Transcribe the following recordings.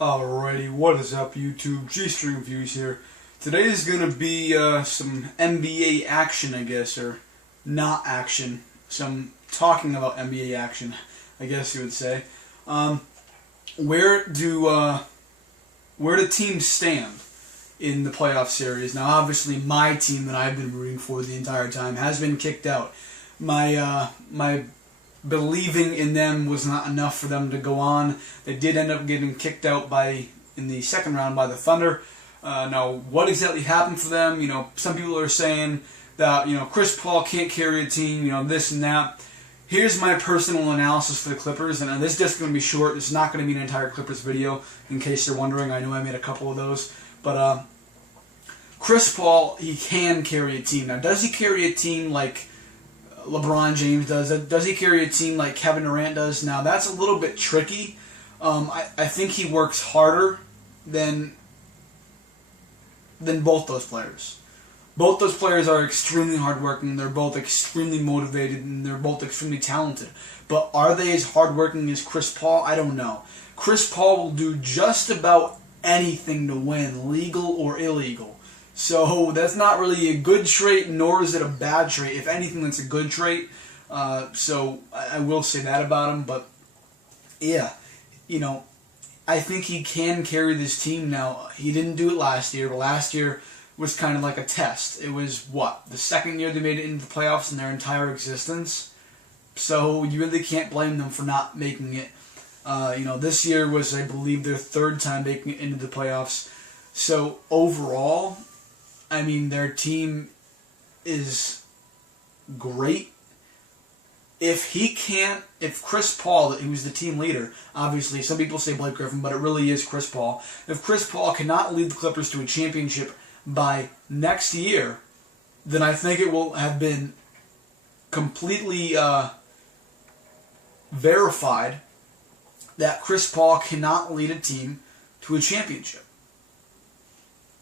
Alrighty, what is up YouTube? G-String Views here. Today is going to be some NBA action, I guess, or not action. Some talking about NBA action, I guess you would say. Where do teams stand in the playoff series? Now, obviously, my team that I've been rooting for the entire time has been kicked out. My believing in them was not enough for them to go on. They did end up getting kicked out in the second round by the Thunder. Now, what exactly happened for them? You know, some people are saying that, you know, Chris Paul can't carry a team, you know, this and that. Here's my personal analysis for the Clippers, and this is just going to be short. It's not going to be an entire Clippers video, in case you're wondering. I know I made a couple of those. But Chris Paul, he can carry a team. Now, does he carry a team like LeBron James does? Does he carry a team like Kevin Durant does? Now, that's a little bit tricky. I think he works harder than both those players. Both those players are extremely hardworking. They're both extremely motivated, and they're both extremely talented. But are they as hardworking as Chris Paul? I don't know. Chris Paul will do just about anything to win, legal or illegal. So that's not really a good trait, nor is it a bad trait. If anything, that's a good trait. So I will say that about him. But yeah, you know, I think he can carry this team now. He didn't do it last year, but last year was kind of like a test. It was, what, the second year they made it into the playoffs in their entire existence? So you really can't blame them for not making it. You know, this year was, I believe, their third time making it into the playoffs. So overall, I mean, their team is great. If Chris Paul, who's the team leader, obviously, some people say Blake Griffin, but it really is Chris Paul. If Chris Paul cannot lead the Clippers to a championship by next year, then I think it will have been completely verified that Chris Paul cannot lead a team to a championship.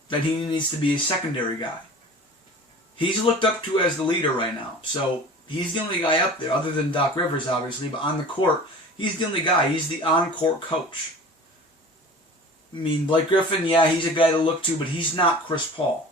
That he needs to be a secondary guy. He's looked up to as the leader right now, so he's the only guy up there, other than Doc Rivers, obviously, but on the court, he's the only guy. He's the on-court coach. I mean, Blake Griffin, yeah, he's a guy to look to, but he's not Chris Paul.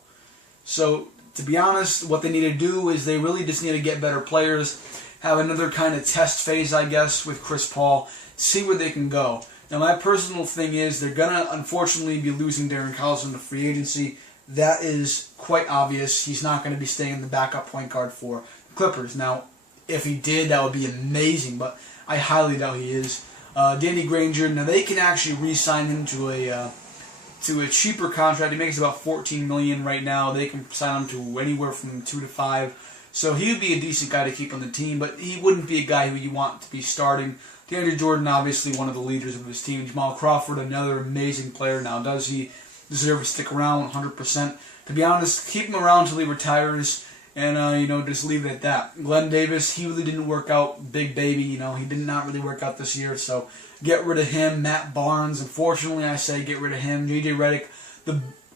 So, to be honest, what they need to do is they really just need to get better players, have another kind of test phase, I guess, with Chris Paul, see where they can go. Now, my personal thing is they're going to, unfortunately, be losing Darren Collison to free agency. That is quite obvious. He's not going to be staying in the backup point guard for the Clippers. Now, if he did, that would be amazing, but I highly doubt he is. Danny Granger, now they can actually re-sign him to a cheaper contract. He makes about $14 million right now. They can sign him to anywhere from 2 to 5. So he would be a decent guy to keep on the team, but he wouldn't be a guy who you want to be starting. DeAndre Jordan, obviously one of the leaders of his team. Jamal Crawford, another amazing player. Now, does he deserve to stick around? 100%. To be honest, keep him around until he retires, and you know, just leave it at that. Glenn Davis, he really didn't work out. Big baby, you know, he did not really work out this year, so get rid of him. Matt Barnes, unfortunately, I say get rid of him. JJ Redick,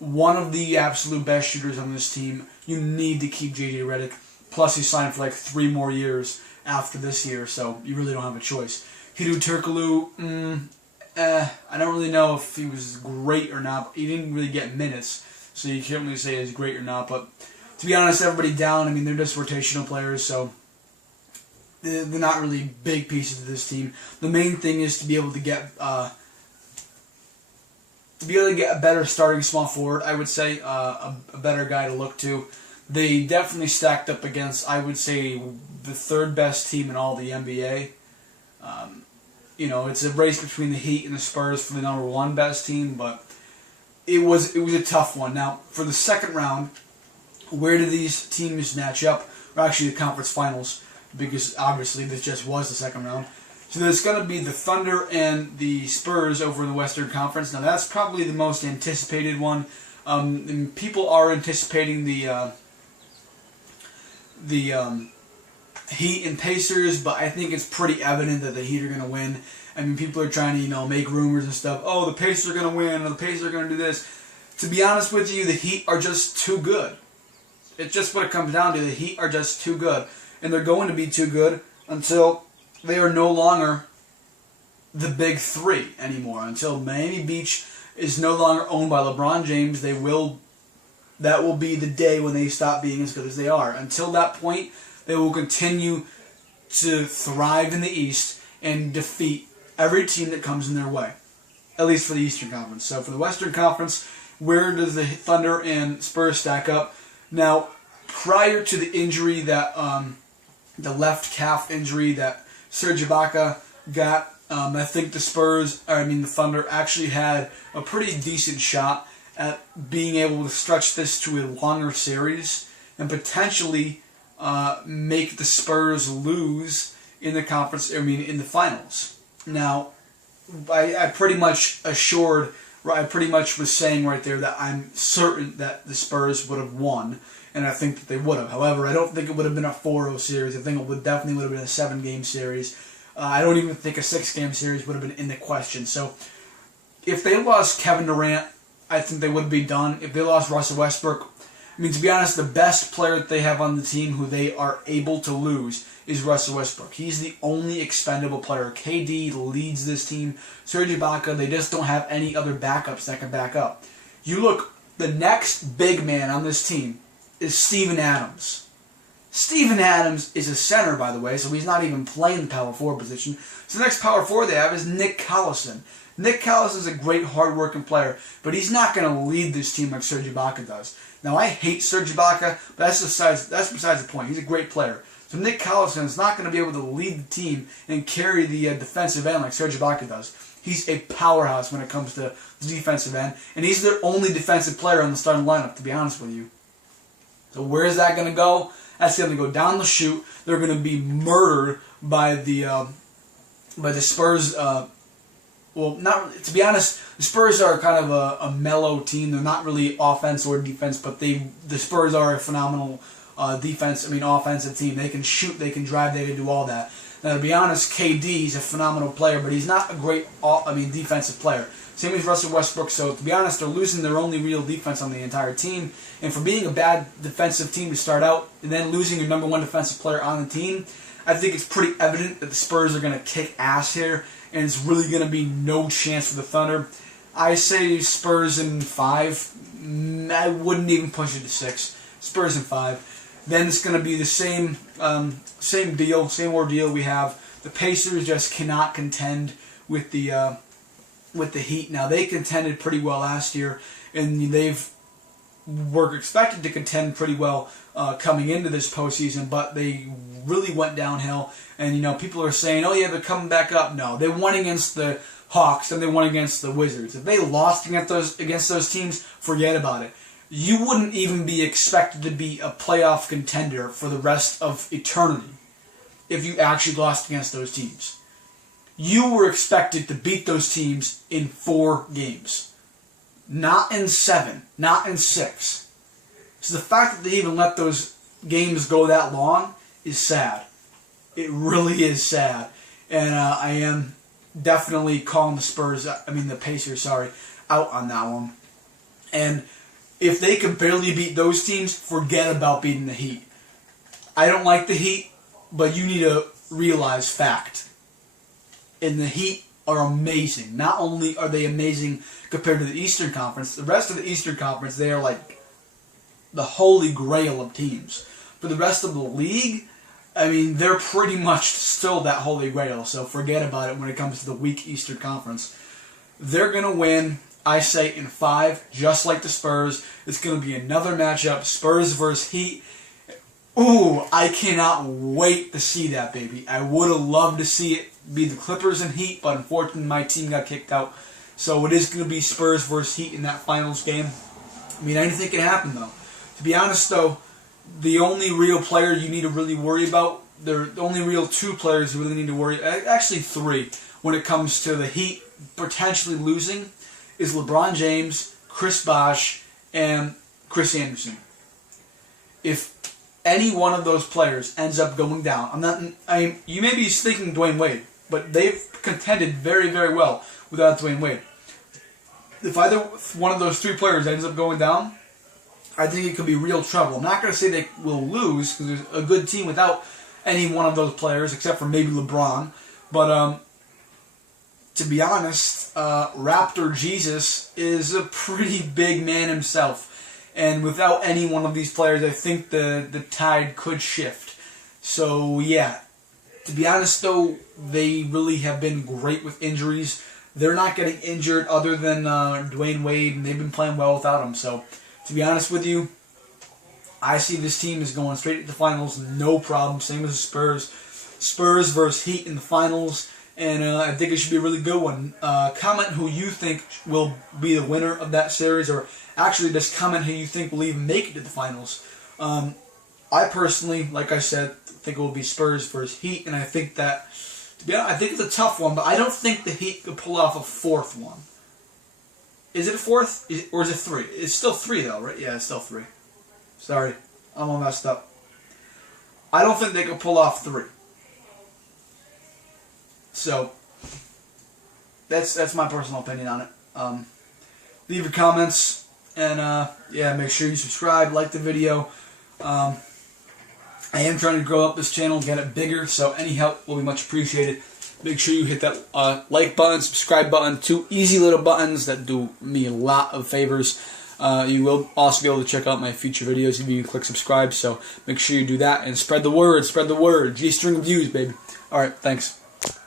one of the absolute best shooters on this team. You need to keep JJ Redick. Plus, he signed for like 3 more years after this year, so you really don't have a choice. Hidu Turkoglu, I don't really know if he was great or not. He didn't really get minutes, so you can't really say he's great or not. But to be honest, everybody down, I mean, they're just rotational players, so they're not really big pieces of this team. The main thing is to be able to get a better starting small forward, I would say, a better guy to look to. They definitely stacked up against, I would say, the third best team in all the NBA. You know, it's a race between the Heat and the Spurs for the number 1 best team, but it was a tough one. Now, for the second round, where do these teams match up? Or actually, the conference finals, because obviously this just was the second round. So there's going to be the Thunder and the Spurs over in the Western Conference. Now, that's probably the most anticipated one. And people are anticipating the Heat and Pacers, but I think it's pretty evident that the Heat are going to win. I mean, people are trying to, you know, make rumors and stuff. Oh, the Pacers are going to win, or the Pacers are going to do this. To be honest with you, the Heat are just too good. It's just what it comes down to. The Heat are just too good. And they're going to be too good until they are no longer the big three anymore. Until Miami Beach is no longer owned by LeBron James, that will be the day when they stop being as good as they are. Until that point, they will continue to thrive in the East and defeat every team that comes in their way, at least for the Eastern Conference. So for the Western Conference, where does the Thunder and Spurs stack up? Now, prior to the injury that the left calf injury that Serge Ibaka got, I think the Thunder actually had a pretty decent shot at being able to stretch this to a longer series and potentially make the Spurs lose in the conference. In the finals. Now, I pretty much was saying right there that I'm certain that the Spurs would have won, and I think that they would have. However, I don't think it would have been a 4-0 series. I think it definitely would have been a 7-game series. I don't even think a 6-game series would have been in the question. So, if they lost Kevin Durant, I think they would be done. If they lost Russell Westbrook, to be honest, the best player that they have on the team who they are able to lose is Russell Westbrook. He's the only expendable player. KD leads this team. Serge Ibaka, they just don't have any other backups that can back up. You look, the next big man on this team is Steven Adams. Steven Adams is a center, by the way, so he's not even playing the power forward position. So the next power forward they have is Nick Collison. Nick Collison is a great, hard-working player, but he's not going to lead this team like Serge Ibaka does. Now, I hate Serge Ibaka, but that's besides the point. He's a great player. So Nick Collison is not going to be able to lead the team and carry the defensive end like Serge Ibaka does. He's a powerhouse when it comes to the defensive end, and he's their only defensive player on the starting lineup, to be honest with you. So where is that going to go? That's going to go down the chute. They're going to be murdered by the Spurs. To be honest, the Spurs are kind of a mellow team. They're not really offense or defense, but the Spurs are a phenomenal offensive team. They can shoot, they can drive, they can do all that. Now, to be honest, KD is a phenomenal player, but he's not a great defensive player. Same as Russell Westbrook. So, to be honest, they're losing their only real defense on the entire team. And for being a bad defensive team to start out and then losing your number one defensive player on the team, I think it's pretty evident that the Spurs are going to kick ass here, and it's really going to be no chance for the Thunder. I say Spurs in 5. I wouldn't even push it to 6. Spurs in 5. Then it's going to be the same ordeal we have. The Pacers just cannot contend with the Heat. Now, they contended pretty well last year, and were expected to contend pretty well coming into this postseason, but they really went downhill. And people are saying, "Oh yeah, they're coming back up." No, they won against the Hawks and they won against the Wizards. If they lost against those teams, forget about it. You wouldn't even be expected to be a playoff contender for the rest of eternity if you actually lost against those teams. You were expected to beat those teams in 4 games. Not in 7. Not in 6. So the fact that they even let those games go that long is sad. It really is sad. And I am definitely calling the Pacers, out on that one. And if they can barely beat those teams, forget about beating the Heat. I don't like the Heat, but you need to realize fact. And the Heat are amazing. Not only are they amazing compared to the Eastern Conference, the rest of the Eastern Conference, they are like the holy grail of teams. For the rest of the league, they're pretty much still that holy grail, so forget about it when it comes to the weak Eastern Conference. They're going to win, I say, in 5, just like the Spurs. It's going to be another matchup, Spurs versus Heat. Ooh, I cannot wait to see that, baby. I would have loved to see it be the Clippers and Heat, but unfortunately my team got kicked out. So it is going to be Spurs versus Heat in that finals game. Anything can happen, though. To be honest, though, the only real player you need to really worry about, the only real 2 players you really need to worry, actually 3, when it comes to the Heat potentially losing, is LeBron James, Chris Bosh, and Chris Anderson. If any one of those players ends up going down, you may be thinking Dwayne Wade, but they've contended very, very well without Dwayne Wade. If either one of those 3 players ends up going down, I think it could be real trouble. I'm not going to say they will lose, because there's a good team without any one of those players, except for maybe LeBron. But to be honest, Raptor Jesus is a pretty big man himself. And without any one of these players, I think the tide could shift. So, yeah. To be honest, though, they really have been great with injuries. They're not getting injured other than Dwayne Wade, and they've been playing well without him. So, to be honest with you, I see this team is going straight to the finals, no problem. Same as the Spurs. Spurs versus Heat in the finals, and I think it should be a really good one. Comment who you think will be the winner of that series, or actually just comment who you think will even make it to the finals. I personally, like I said, think it will be Spurs versus Heat, and I think that, to be honest, I think it's a tough one, but I don't think the Heat could pull off a fourth one. Is it a fourth, or is it three? It's still three, though, right? Yeah, it's still three. Sorry, I'm all messed up. I don't think they could pull off three. So, that's my personal opinion on it. Leave your comments, and yeah, make sure you subscribe, like the video. I am trying to grow up this channel and get it bigger, so any help will be much appreciated. Make sure you hit that like button, subscribe button, 2 easy little buttons that do me a lot of favors. You will also be able to check out my future videos if you click subscribe, so make sure you do that and spread the word, G-string views, baby. Alright, thanks.